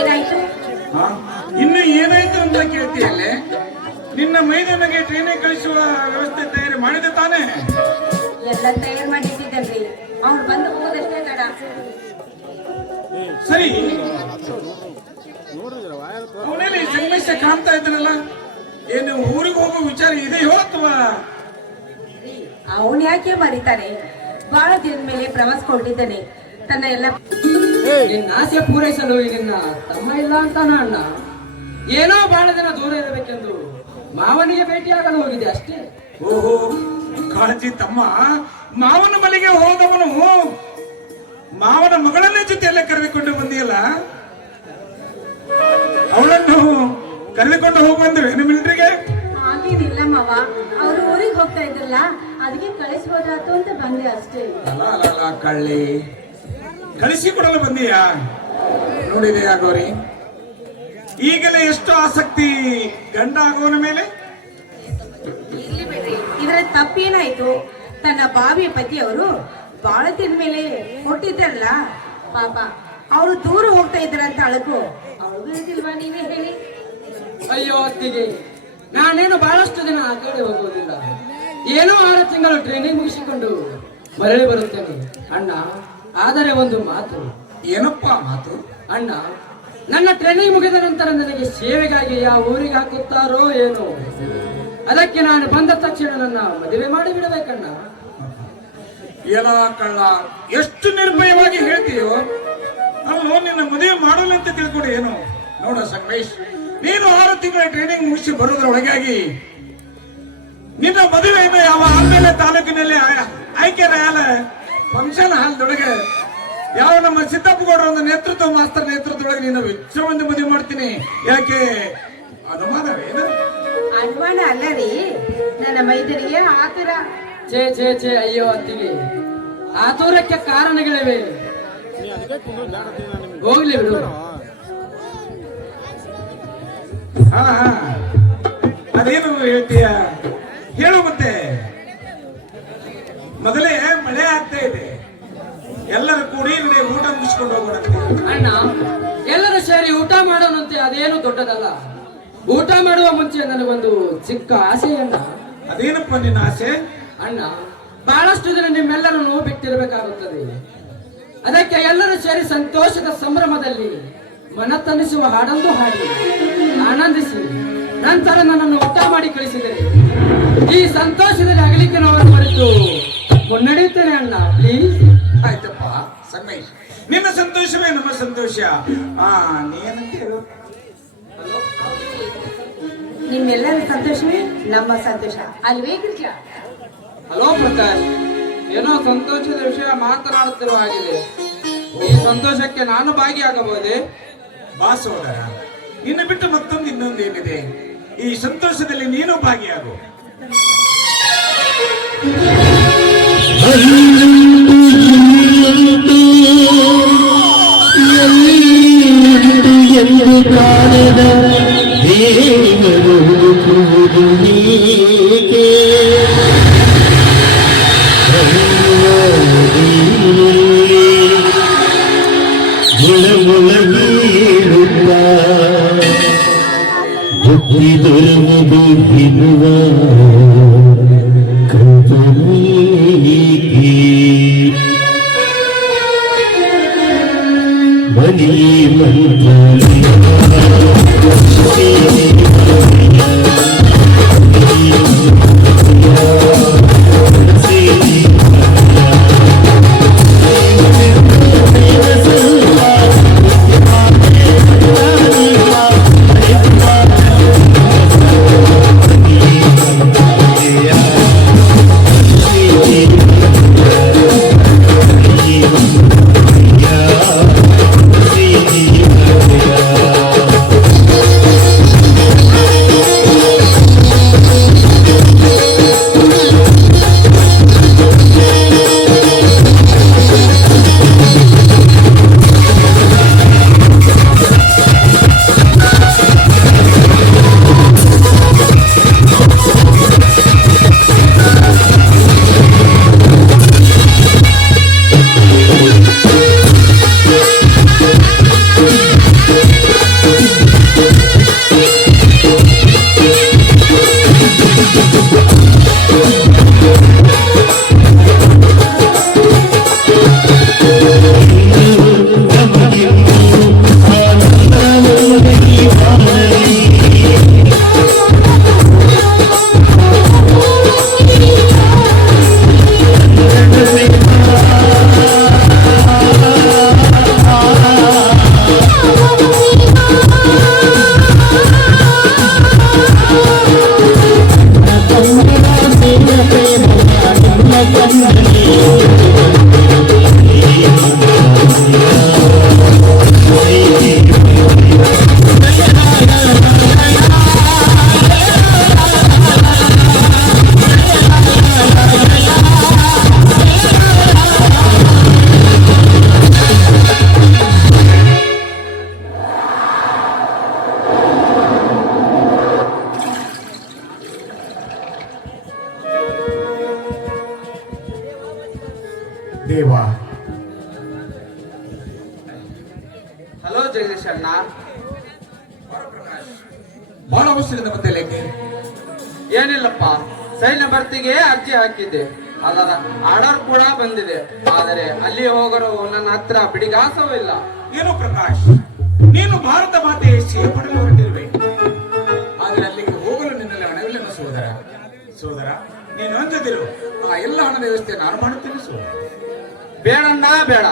ಏನಾಯ್ತು? ಇನ್ನು ಏನಾಯ್ತು ಅಂತ ಕೇಳ್ತೀಯಲ್ಲೇ? ನಿನ್ನ ಮೈದನಿಗೆ ಟ್ರೈನಿಗೆ ಕಳಿಸುವ ವ್ಯವಸ್ಥೆ ತಯಾರಿ ಮಾಡಿದೆ ತಾನೇ? ಎಲ್ಲ ತಯಾರು ಮಾಡಿಟ್ಟಿದ್ದಲ್ರಿ, ಅವ್ರು ಬಂದು ಹೋಗೋದಷ್ಟೇ ತಡ. ಸರಿ, ಅವನಲ್ಲಿ ಸಮಸ್ಯೆ ಕಾಣ್ತಾ ಇದ್ರಲ್ಲ, ಏನು ಊರಿಗೆ ಹೋಗೋ ವಿಚಾರ ಇದೆಯೋ ಅಥವಾ? ಅವನ್ ಯಾಕೆ ಮರಿತಾನೆ? ಬಹಳ ದಿನದ ಮೇಲೆ ಪ್ರವಾಸ ಕೊಟ್ಟಿದ್ದಾನೆ. ತನ್ನ ಎಲ್ಲ ನಿನ್ನ ಆಸೆ ಪೂರೈಸಲು ನಿನ್ನ ತಮ್ಮ ಇಲ್ಲ ಅಂತಾನ ಅಣ್ಣ. ಏನೋ ಬಹಳ ದಿನ ದೂರ ಇರಬೇಕೆಂದು ಮಾವನಿಗೆ ಭೇಟಿಯಾಗಲು ಹೋಗಿದೆ ಅಷ್ಟೇ. ಓಹೋ, ಕಾಳಜಿ ತಮ್ಮ ಮಾವನ ಮನೆಗೆ ಹೋದವನು ಮಾವನ ಮಗಳನ್ನೇ ಜೊತೆಯಲ್ಲೇ ಕರೆದುಕೊಂಡು ಬಂದಿಯಲ್ಲ, ಅವಳನ್ನು ಕರೆದುಕೊಂಡು ಹೋಗುವಂದ್ರೆ ಮಿಲಿಟರಿಗೆ? ಹಾಗೇನಿಲ್ಲ ಮಾವ, ಅವರು ಊರಿಗೆ ಹೋಗ್ತಾ ಇದ್ರಲ್ಲ, ಅದಕ್ಕೆ ಕಳಿಸ್ಬೋದಾತು ಅಂತ ಬಂದೆ ಅಷ್ಟೇ. ಅಲ್ಲ ಕಳ್ಳಿ, ಕಳಿಸಿಕೊಡಲು ಬಂದೀಯಾ? ನೋಡಿದೆಯಾ ಗೌರಿ, ಈಗಲೇ ಎಷ್ಟು ಆಸಕ್ತಿ ಗಂಡ ಆಗೋನ ಮೇಲೆ. ಇರ್ಲಿ ಬಿಡ್ರಿ, ಇದರ ತಪ್ಪೇನಾಯ್ತು? ತನ್ನ ಬಾವಿಯ ಪತಿಯವರು ಬಹಳ ದಿನ ಮೇಲೆ ಕೊಟ್ಟಿದ್ದಾರಲ್ಲ, ಪಾಪ ಅವರು ದೂರ ಹೋಗ್ತಾ ಇದ್ರ ಅಂತ ಅಳಕು ಅವ್ರಿಗೂ ಇದಿಲ್ವಾ? ನೀವೇ ಹೇಳಿ. ಅಯ್ಯೋ ಅತ್ತಿಗೆ, ನಾನೇನು ಬಹಳಷ್ಟು ದಿನ ಆ ಕಡೆ ಹೋಗುವುದಿಲ್ಲ. ಏನೋ 6 ತಿಂಗಳು ಟ್ರೈನಿಂಗ್ ಮುಗಿಸಿಕೊಂಡು ಮರಳಿ ಬರುತ್ತೇನೆ ಅಣ್ಣ. ಆದರೆ ಒಂದು ಮಾತು. ಏನಪ್ಪ ಮಾತು? ಅಣ್ಣ, ನನ್ನ ಟ್ರೈನಿಂಗ್ ಮುಗಿದ ನಂತರ ನನಗೆ ಸೇವೆಗಾಗಿ ಯಾವ ಊರಿಗೆ ಹಾಕುತ್ತಾರೋ ಏನೋ, ಅದಕ್ಕೆ ನಾನು ಬಂದ ತಕ್ಷಣ ನನ್ನ ಮದುವೆ ಮಾಡಿ ಬಿಡಬೇಕಣ್ಣ. ಎಲ್ಲ ಕಳ್ಳ, ಎಷ್ಟು ನಿರ್ಭಯವಾಗಿ ಹೇಳ್ತೀಯೋ. ಅಲ್ಲೋ, ನಿನ್ನ ಮದುವೆ ಮಾಡಲ್ಲ ಅಂತ ತಿಳ್ಕೊಡಿ ಏನು? ನೋಡ ಸಂಗಮೇಶ್, ನೀನು 6 ತಿಂಗಳ ಟ್ರೈನಿಂಗ್ ಮುಗಿಸಿ ಬರೋದ್ರೊಳಗಾಗಿ ನಿನ್ನ ಮದುವೆಯನ್ನು ಯಾವ ಆಮೇಲೆ ತಾಲೂಕಿನಲ್ಲಿ ಆಯ್ಕೆ ಫಂಕ್ಷನ್ ಹಾಲ್ದೊಳಗೆ ಯಾವ ನಮ್ಮ ಸಿದ್ದಪ್ಪಗೌಡರ ಒಂದು ನೇತೃತ್ವ, ಮಾಸ್ತರ್ ನೇತೃತ್ವದೊಳಗೆ ನೀನು ಹೆಚ್ಚು ಮಂದಿ ಮದುವೆ ಮಾಡ್ತೀನಿ. ಯಾಕೆ ಅನುಮಾನವೇನು? ಅನುಮಾನ ಅಲ್ಲ ರೀ, ನನ್ನ ಮೈದನಿಗೆ ಆತರ. ಛೇ ಛೇ ಛೇ, ಅಯ್ಯೋ ಅತ್ತಿಗೆ, ಆತುರಕ್ಕೆ ಕಾರಣಗಳಿವೆ. ಹೋಗ್ಲಿ ಬಿಡು. ಹಾ, ಅದೇನು ಹೇಳ್ತೀಯ ಹೇಳು. ಮತ್ತೆ ಮೊದಲೇ ಮಳೆ ಆಗ್ತಾ ಇದೆ, ಎಲ್ಲರೂ ಕೂಡಿ ಊಟ ಮುಗಿಸ್ಕೊಂಡು ಹೋಗೋಣ. ಅಣ್ಣ, ಎಲ್ಲರೂ ಸೇರಿ ಊಟ ಮಾಡೋಣಂತೆ, ಅದೇನು ದೊಡ್ಡದಲ್ಲ. ಊಟ ಮಾಡುವ ಮುಂಚೆ ನನಗೊಂದು ಚಿಕ್ಕ ಆಸೆ ಅಣ್ಣ. ಅದೇನಪ್ಪ ನಿನ್ನ ಆಸೆ? ಅಣ್ಣ, ಬಹಳಷ್ಟು ದಿನ ನಿಮ್ಮೆಲ್ಲರನ್ನು ಬಿಟ್ಟಿರಬೇಕಾಗುತ್ತದೆ. ಅದಕ್ಕೆ ಎಲ್ಲರೂ ಸೇರಿ ಸಂತೋಷದ ಸಂಭ್ರಮದಲ್ಲಿ ಮನತನಿಸುವ ಹಾಡೊಂದು ಹಾಡಿ ಆನಂದಿಸಿ ನಂತರ ನನ್ನನ್ನು ಊಟ ಮಾಡಿ ಕಳಿಸಿದರೆ ಈ ಸಂತೋಷದಲ್ಲಿ ಅಗಲಿಕೆ ನೋವನ್ನು ಮರೆತು ಮುನ್ನಡೆಯುತ್ತೇನೆ ಅಣ್ಣ, ಪ್ಲೀಸ್. ಆಯ್ತಪ್ಪ ಸಂಗಮೇಶ್, ನಿನ್ನ ಸಂತೋಷವೇ ನಮ್ಮ ಸಂತೋಷ. ನೀನಂತ ಹೇಳು. ನಿಮ್ಮೆಲ್ಲರ ಸಂತೋಷವೇ ನಮ್ಮ ಸಂತೋಷ ಅಲ್ವೇ ಗಿರಿಜಾ? ಹಲೋ ಪ್ರಕಾಶ್, ಏನೋ ಸಂತೋಷದ ವಿಷಯ ಮಾತನಾಡುತ್ತಿರುವ ಹಾಗಿದೆ. ಈ ಸಂತೋಷಕ್ಕೆ ನಾನು ಭಾಗಿಯಾಗಬಹುದೇ? ಬಾ ಸೋದರ, ನಿನ್ನ ಬಿಟ್ಟು ಮತ್ತೊಂದು ಇನ್ನೊಂದೇನಿದೆ. ಈ ಸಂತೋಷದಲ್ಲಿ ನೀನು ಭಾಗಿಯಾಗು. ಹಲೋ ಜಗದೀಶ್ ಅಣ್ಣ. ಬಹಳ ಅವಸರದಿಂದ ಮತ್ತೆ ಲೇಖೆ. ಏನಿಲ್ಲಪ್ಪ, ಸೈನ್ಯ ಭರ್ತಿಗೆ ಅರ್ಜಿ ಹಾಕಿದ್ದೆ. ಅದರ ಆರ್ಡರ್ ಕೂಡ ಬಂದಿದೆ. ಆದರೆ ಅಲ್ಲಿ ಹೋಗಲು ನನ್ನ ಹತ್ರ ಬಿಡಿಗಾಸವೂ ಇಲ್ಲ. ಏನು ಪ್ರಕಾಶ್, ನೀನು ಭಾರತ ಮಾತೆ ಸೇವೆ ಮಾಡಲು ಹೊರಟಿರುವೆ. ಆದ್ರೆ ಅಲ್ಲಿಗೆ ಹೋಗಲು ನಿನ್ನಲ್ಲಿ ಹಣವಿಲ್ಲ ಸೋದರ. ಸೋದರ, ನೀನು ಅಂಜದಿರು, ಆ ಎಲ್ಲ ಹಣದ ವ್ಯವಸ್ಥೆ ನಾನು ಮಾಡುತ್ತೇನೆ ಸೋದರ. ಬೇಡಣ್ಣ ಬೇಡ.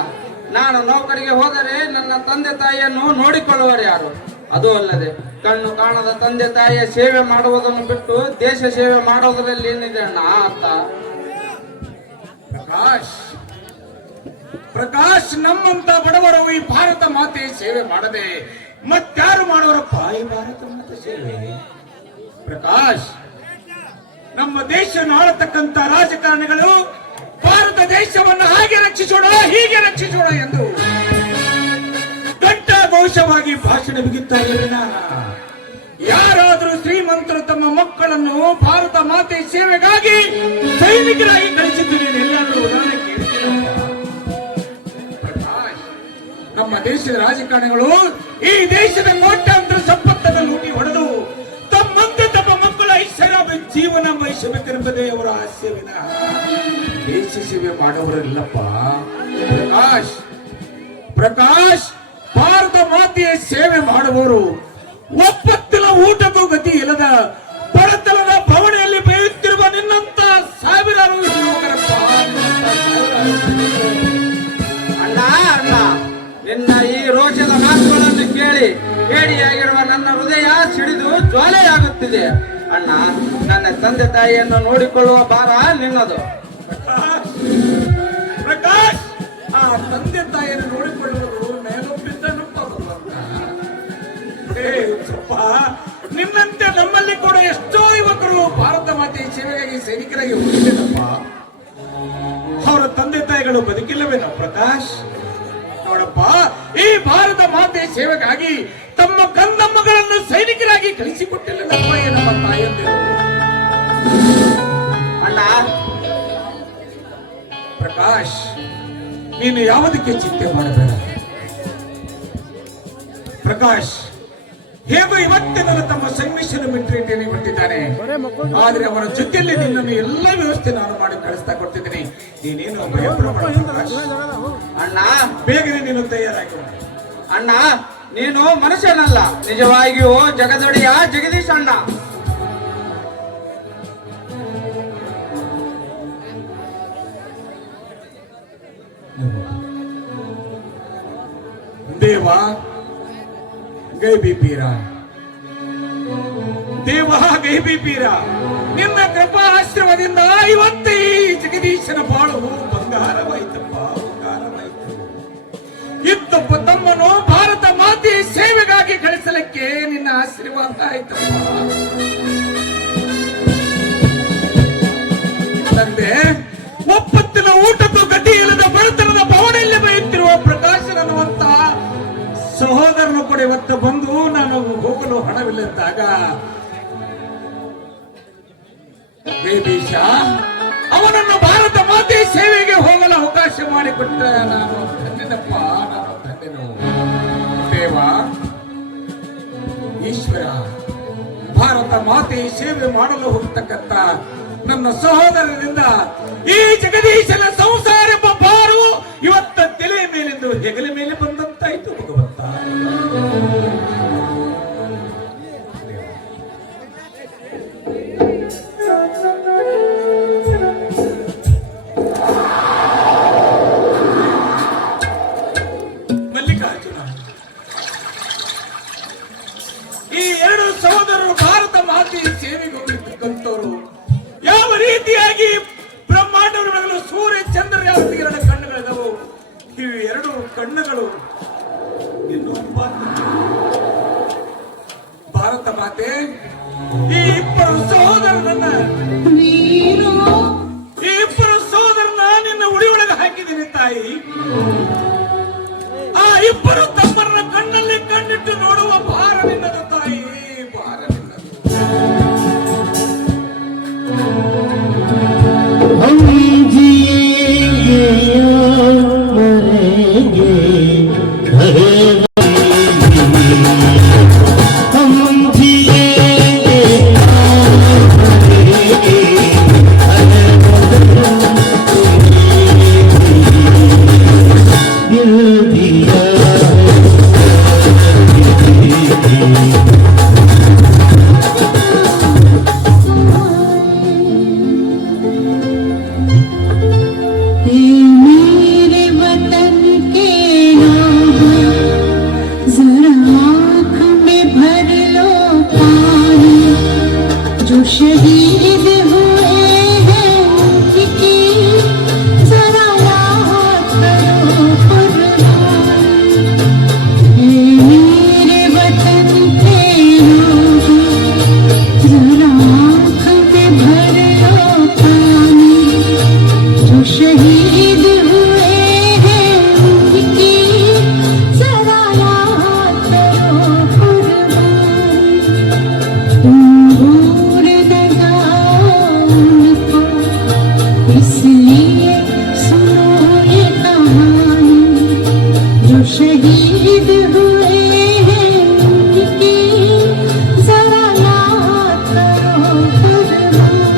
ನಾನು ನೌಕರಿಗೆ ಹೋದರೆ ನನ್ನ ತಂದೆ ತಾಯಿಯನ್ನು ನೋಡಿಕೊಳ್ಳುವರು ಯಾರು? ಅದು ಅಲ್ಲದೆ ಕಣ್ಣು ಕಾಣದ ತಂದೆ ತಾಯಿಯ ಸೇವೆ ಮಾಡುವುದನ್ನು ಬಿಟ್ಟು ದೇಶ ಸೇವೆ ಮಾಡೋದರಲ್ಲಿ ಏನಿದೆ ಅಣ್ಣ ಅಂತ. ಪ್ರಕಾಶ್, ಪ್ರಕಾಶ್, ನಮ್ಮಂತ ಬಡವರು ಈ ಭಾರತ ಮಾತೆ ಸೇವೆ ಮಾಡದೆ ಮತ್ತಾರು ಮಾಡುವರಪ್ಪ ಈ ಭಾರತ ಮಾತೆ ಸೇವೆ? ಪ್ರಕಾಶ್, ನಮ್ಮ ದೇಶ ಆಳತಕ್ಕಂತ ರಾಜಕಾರಣಿಗಳು ಭಾರತ ದೇಶವನ್ನು ಹಾಗೆ ರಕ್ಷಿಸೋಣ ಹೀಗೆ ರಕ್ಷಿಸೋಣ ಎಂದು ಘೋಷವಾಗಿ ಭಾಷಣ ಬಿಗುತ್ತಾರೆ. ಯಾರಾದರೂ ಶ್ರೀಮಂತರು ತಮ್ಮ ಮಕ್ಕಳನ್ನು ಭಾರತ ಮಾತೆ ಸೇವೆಗಾಗಿ ಸೈನಿಕರಾಗಿ ಕಳಿಸಿದ್ದು ಎಲ್ಲಾದರೂ ಉದಾಹರಣೆ ಕೇಳಿದ್ದೀರಪ್ಪ? ನಮ್ಮ ದೇಶದ ರಾಜಕಾರಣಿಗಳು ಈ ದೇಶದ ಕೋಟ್ಯಾಂತರ ಸಂಪತ್ತನ್ನು ಲೂಟಿ ಹೊಡೆದು ತಮ್ಮಂತೆ ತಮ್ಮ ಮಕ್ಕಳ ಐಶ್ವರ್ಯ ಜೀವನ ಬಯಸಬೇಕೆಂಬುದೇ ಅವರ ಆಸೆವಿನ ದೇಶ ಸೇವೆ ಮಾಡುವವರಿಲ್ಲಪ್ಪ. ಪ್ರಕಾಶ್, ಪ್ರಕಾಶ್, ಭಾರತ ಮಾತೆಯ ಸೇವೆ ಮಾಡುವವರು ಒಪ್ಪತ್ತಿನ ಊಟಕ್ಕೂ ಗತಿ ಇಲ್ಲದ ಬಡತನದ ಭವನೆಯಲ್ಲಿ ಬೇಯುತ್ತಿರುವ ನಿನ್ನಂತ ಸಾವಿರಾರು ಯುವಕರಪ್ಪ. ಅಣ್ಣ ಅಣ್ಣ, ನಿನ್ನ ಈ ರೋಷದ ಮಾತುಗಳನ್ನು ಕೇಳಿ ಹೇಡಿಯಾಗಿರುವ ನನ್ನ ಹೃದಯ ಸಿಡಿದು ಜ್ವಾಲೆಯಾಗುತ್ತಿದೆ. ಅಣ್ಣ, ನನ್ನ ತಂದೆ ತಾಯಿಯನ್ನು ನೋಡಿಕೊಳ್ಳುವ ಭಾರ ನಿನ್ನದು. ಪ್ರಕಾಶ್, ಆ ತಂದೆ ತಾಯಿಯನ್ನು ನೋಡಿಕೊಳ್ಳುವುದು ಮೇಲೊಬ್ಬಿದ್ದ ನಿನ್ನಂತೆ ನಮ್ಮಲ್ಲಿ ಕೂಡ ಎಷ್ಟೋ ಯುವಕರು ಭಾರತ ಮಾತೆಯ ಸೇವೆಗಾಗಿ ಸೈನಿಕರಾಗಿ ಹೋಗಿದ್ದೇನಪ್ಪ. ಅವರ ತಂದೆ ತಾಯಿಗಳು ಬದುಕಿಲ್ಲವೇನೋ ಪ್ರಕಾಶ್? ನೋಡಪ್ಪ, ಈ ಭಾರತ ಮಾತೆಯ ಸೇವೆಗಾಗಿ ತಮ್ಮ ಕಂದಮ್ಮಗಳನ್ನು ಸೈನಿಕರಾಗಿ ಕಳಿಸಿಕೊಟ್ಟಿಲ್ಲನಪ್ಪ ನಮ್ಮ ತಾಯಂದಿರು. ಅಣ್ಣ ಪ್ರಕಾಶ್, ನೀನು ಯಾವುದಕ್ಕೆ ಚಿಂತೆ ಮಾಡಬೇಡ. ಪ್ರಕಾಶ್, ಹೇಗೋ ಇವತ್ತೇ ನನ್ನ ತಮ್ಮ ಸಂಮಿಶ್ರ ಮಿಲಿಟರಿ ಹೊಂಟಿದ್ದಾನೆ. ಆದ್ರೆ ಅವರ ಜೊತೆಯಲ್ಲಿ ನಿನ್ನನ್ನು ಎಲ್ಲ ವ್ಯವಸ್ಥೆ ನಾನು ಮಾಡಿ ಕಳಿಸ್ತಾ ಕೊಡ್ತಿದ್ದೀನಿ. ನೀನೇನು ಭಯಪಡಬೇಡ ಪ್ರಕಾಶ್. ಅಣ್ಣ, ಬೇಗನೆ ನೀನು ತಯಾರಾಗಿ. ಅಣ್ಣ, ನೀನು ಮನುಷ್ಯನಲ್ಲ, ನಿಜವಾಗಿಯೂ ಜಗದೊಡೆಯ ಜಗದೀಶ್ ಅಣ್ಣ. ದೇವ ಗೈಬಿಪೀರ, ದೇವ ಗೈಬಿಪೀರ, ನಿನ್ನ ಕೃಪಾ ಆಶ್ರಮದಿಂದ ಇವತ್ತೇ ಈ ಜಗದೀಶನ ಬಾಳು ಬಂಗಾರವಾಯ್ತಪ್ಪ, ಬಂಗಾರವಾಯ್ತು. ಇತ್ತಪ್ಪ ತಮ್ಮನು ಭಾರತ ಮಾತೆ ಸೇವೆಗಾಗಿ ಕಳಿಸಲಿಕ್ಕೆ ನಿನ್ನ ಆಶೀರ್ವಾದ ಆಯ್ತಪ್ಪ. ತಂದೆ, ಒಪ್ಪತ್ತಿನ ಊಟಕ್ಕೂ ಗತಿ ಇಲ್ಲದ ಬಡತನದ ಭವನೆಯಲ್ಲಿ ಬಯುತ್ತಿರುವ ಪ್ರಕಾಶನನ್ನುವಂತ ಸಹೋದರನು ಕೂಡ ಇವತ್ತು ಬಂದು ನಾನು ಹೋಗಲು ಹಣವಿಲ್ಲದಾಗ ಬೇಬೀಶ ಅವನನ್ನು ಭಾರತ ಮಾತೆ ಸೇವೆಗೆ ಹೋಗಲು ಅವಕಾಶ ಮಾಡಿಕೊಟ್ಟ ನಾನು ಧನ್ಯನಪ್ಪ, ನಾನು ಧನ್ಯನು. ದೇವ ಈಶ್ವರ, ಭಾರತ ಮಾತೆ ಸೇವೆ ಮಾಡಲು ಹೋಗ್ತಕ್ಕಂತ ನನ್ನ ಸಹೋದರರಿಂದ ಈ ಜಗದೀಶನ ಸಂಸಾರ ಬಾರು ಇವತ್ತ ತಲೆ ಮೇಲಿಂದು ಹೆಗಲ ಮೇಲೆ ಬಂದಂತಾಯ್ತು ಭಗವಂತ. ಮಲ್ಲಿಕಾರ್ಜುನ, ಈ ಎರಡು ಸಹೋದರರು ಭಾರತ ಮಾತೆಯ ಸೇವೆಗೆ ಹೋಗಿರ್ತಕ್ಕಂಥವ್ರು ಯಾವ ರೀತಿಯಾಗಿ ಬ್ರಹ್ಮಾಂಡಗಳು ಸೂರ್ಯ ಚಂದ್ರ ಯಾವ ಎರಡು ಕಣ್ಣುಗಳಿದವು, ಇವು ಎರಡು ಕಣ್ಣುಗಳು ಭಾರತ ಮಾತೆ ಈ ಇಬ್ಬರು ಸಹೋದರನನ್ನ ನಿನ್ನ ಉಡಿ ಒಳಗೆ ಹಾಕಿದ್ದೀನಿ ತಾಯಿ. ಆ ಇಬ್ಬರು ತಮ್ಮನ್ನ ಕಣ್ಣಲ್ಲಿ ಕಣ್ಣಿಟ್ಟು ನೋಡುವ ಭಾರ ನಿನ್ನದು ತಾಯಿ, ಭಾರ ನಿನ್ನದು. हम जिएंगे या मरेंगे, शहीद हुए हैं उनकी जरा याद करो कुर्बानी। मेरे वतन के लोगों जरा आँख में भर लो पानी। जो शहीद हुए हैं उनकी जरा याद करो कुर्बानी। तुम भूल न जाओ उनको इसलिए सुनो ये कहानी। जो शहीद हुए हैं उनकी जरा याद करो कुर्बानी।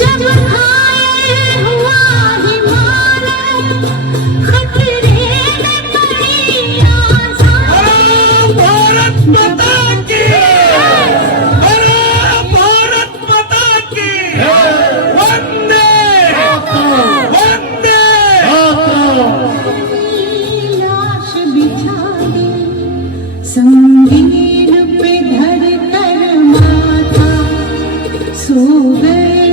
जब घायल हुआ हिमालय खतरे में पड़ी आज़ादी। भारत माता की अरे भारत माता की वंदे वंदे लाश बिछा दी संगीन पे धर कर माथा। सो गए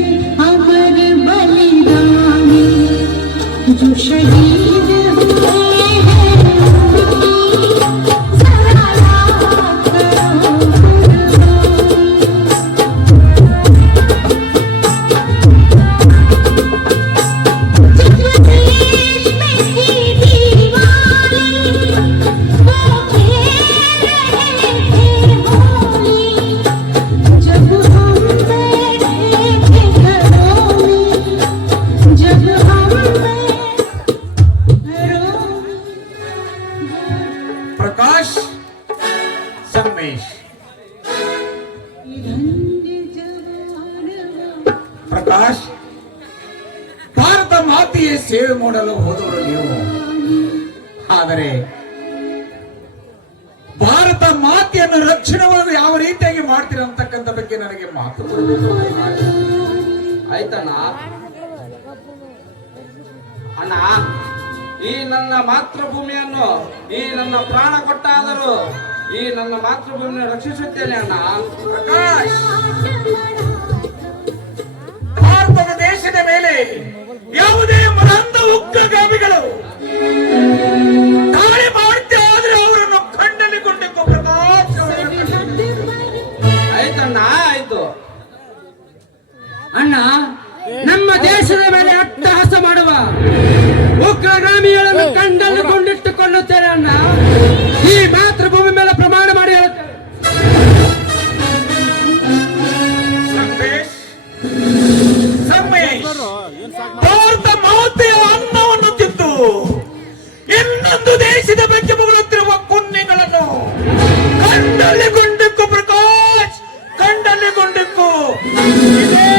अमर बलिदानी। जो शहीद हुए हैं उनकी जरा याद करो कुर्बानी। देश में थी दीवानी वो खेल रहे थे होली। जब हम बैठे थे घरों में जब हम घरों में प्रकाश संगಮೇಶ್ रंग जवान ಪ್ರಕಾಶ್ ಭಾರತ ಮಾತೆಯ ಸೇವೆ ಮಾಡಲು ಹೋದವರು ನೀವು. ಆದರೆ ಭಾರತ ಮಾತೆಯನ್ನು ರಕ್ಷಣೆ ಮಾಡಲು ಯಾವ ರೀತಿಯಾಗಿ ಮಾಡ್ತೀರ ಅಂತಕ್ಕಂಥ ಬಗ್ಗೆ ನನಗೆ ಮಾತು ಬರಬೇಕು. ಆಯ್ತಣ್ಣ. ಅಣ್ಣ, ಈ ನನ್ನ ಮಾತೃಭೂಮಿಯನ್ನು ಈ ನನ್ನ ಪ್ರಾಣ ಕೊಟ್ಟಾದರೂ ಈ ನನ್ನ ಮಾತೃಭೂಮಿಯನ್ನು ರಕ್ಷಿಸುತ್ತೇನೆ ಅಣ್ಣ. ಪ್ರಕಾಶ್, ಭಾರತದ ದೇಶದ ಮೇಲೆ ಯಾವುದೇ ಮರಂದ ಉಗ್ರಗಾಮಿಗಳು ದಾಳಿ ಮಾಡ್ತಾ ಆದ್ರೆ ಅವರನ್ನು ಖಂಡನೆ ಕೊಂಡಿದ್ದು ಪ್ರಕಾಶ್ ಆಯ್ತಣ್ಣ, ಆಯ್ತು. ಅಣ್ಣ, ನಮ್ಮ ದೇಶದ ಮೇಲೆ ಅಟ್ಟಹಾಸ ಮಾಡುವ ಉಗ್ರಗಾಮಿಗಳನ್ನು ಕಂಡಲ್ಲಿಕೊಂಡಿಟ್ಟುಕೊಳ್ಳುತ್ತೇನೆ ಅಣ್ಣ. ಈ ಮಾತೃಭೂಮಿ ಮೇಲೆ ಪ್ರಮಾಣ ಮಾಡಿ ಹೇಳುತ್ತೇನೆ. ಸಂಗಮೇಶ್, ಭಾರತ ಮಾತೆಯ ಅನ್ನವನ್ನು ತಿಂದು ಇನ್ನೊಂದು ದೇಶದ ಬಗ್ಗೆ ಮುಗುಳುತ್ತಿರುವ ಕುನ್ನಿಗಳನ್ನು ಕಂಡಲ್ಲಿಗೊಂಡಿಕ್ಕು ಪ್ರಕಾಶ್, ಕಂಡಲ್ಲಿಗೊಂಡಿಕ್ಕು. ಇದೇ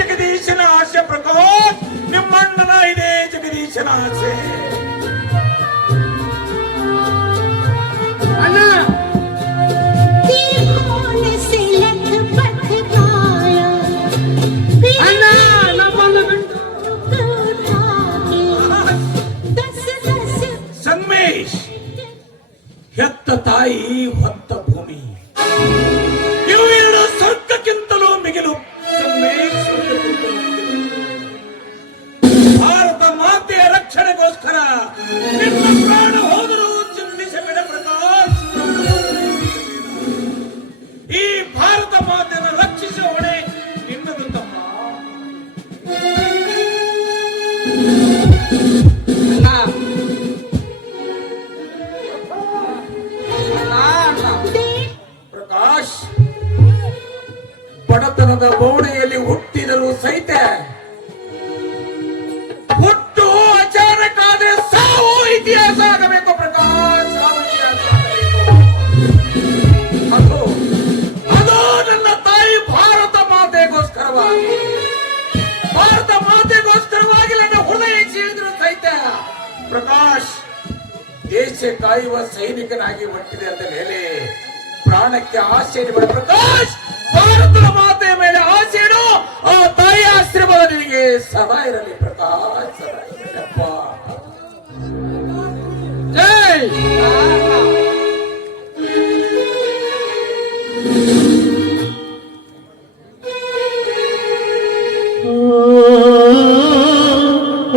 ಜಗದೀಶನ ಆಸೆ ಪ್ರಕಾಶ್, ನಿಮ್ಮಣ್ಣನ ಇದೇ ಜಗದೀಶನ ಆಸೆ. ಅಣ್ಣ, तीरों से लथपथ काया ಅಣ್ಣ, ನಮ್ಮನ್ನು ಬಿಟ್ಟು दस दस ಸಂಗಮೇಶ್, ಹೆತ್ತ ತಾಯಿ ಹೊತ್ತ ಭೂಮಿ ಇವೆರಡು ಸ್ವರ್ಗಕ್ಕಿಂತಲೂ ಮಿಗಿಲು. ಸಂಗಮೇಶ್, ಸ್ವರ್ಗಕ್ಕಿಂತಲೂ ಮಿಗಿಲು. ಭಾರತ ಮಾತೆಯ ರಕ್ಷಣೆಗೋಸ್ಕರ ನಿನ್ನ ಪ್ರಾಣ ಹೋದರೂ ಚಿಂತಿಸಬೇಡ ಪ್ರಕಾಶ್. ಈ ಭಾರತ ಮಾತೆಯನ್ನು ರಕ್ಷಿಸುವ ಹೊಣೆ ನಿನ್ನದು ತಮ್ಮ. ಅಣ್ಣ, ಅಣ್ಣ, ಪ್ರಕಾಶ್, ಬಡತನದ ಬೋಣೆಯಲ್ಲಿ ಹುಟ್ಟಿದರೂ ಸಹಿತ ಹುಟ್ಟು ಅಚಾನಕ ಆದ್ರೆ ಸಾವು ಇತಿಹಾಸ ಆಗಬೇಕು ಪ್ರಕಾಶ್, ಸಾವು ಇತಿಹಾಸ ಆಗಬೇಕು. ಅದು ಅದು ನನ್ನ ತಾಯಿ ಭಾರತ ಮಾತೆಗೋಸ್ಕರವಾಗಿ, ಭಾರತ ಮಾತೆಗೋಸ್ಕರವಾಗಿ ನನ್ನ ಹೃದಯ ಸೀಳಿದ್ರು ಸಹಿತ ಪ್ರಕಾಶ್, ದೇಶ ಕಾಯುವ ಸೈನಿಕನಾಗಿ ಹುಟ್ಟಿದೆ ಅಂತ ಮೇಲೆ ಪ್ರಾಣಕ್ಕೆ ಆಸೆ ಇಡಬೇಡ ಪ್ರಕಾಶ್. ಭಾರತದ ಮಾತೆಯ ಮೇಲೆ ಆಸೆ ಇಡು. ಆ ತಾಯಿಯ ಆಶೀರ್ವಾದ ನಿನಗೆ ಸದಾ ಇರಲಿ ಪ್ರಕಾಶ್, ಸದಾ ಇರಲಿ ಅಪ್ಪ. ಜೈ ಅಣ್ಣ, या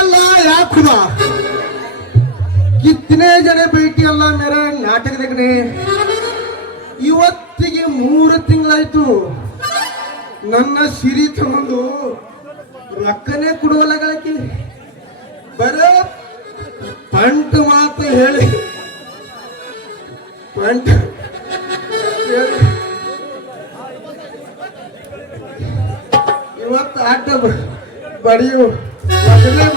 अल्लाह या खुदा कितने जने ಭೇಟಿ ಅಲ್ಲ ಮೇರ ನಾಟಕದಾಗನೆ ಇವತ್ತಿಗೆ 3 ತಿಂಗಳಾಯ್ತು ನನ್ನ ಸಿರಿ ತಗೊಂಡು ರೊಕ್ಕನೇ ಕೊಡುವಲ್ಲ ಗಳಕಿ ಬರೋ ಪಂಟ್ ಮಾತು ಹೇಳಿ ಪಂಟ್ ಹೇಳಿ ಇವತ್ತು ಆಟ ಬಡಿಯು ಮೊದಲೇ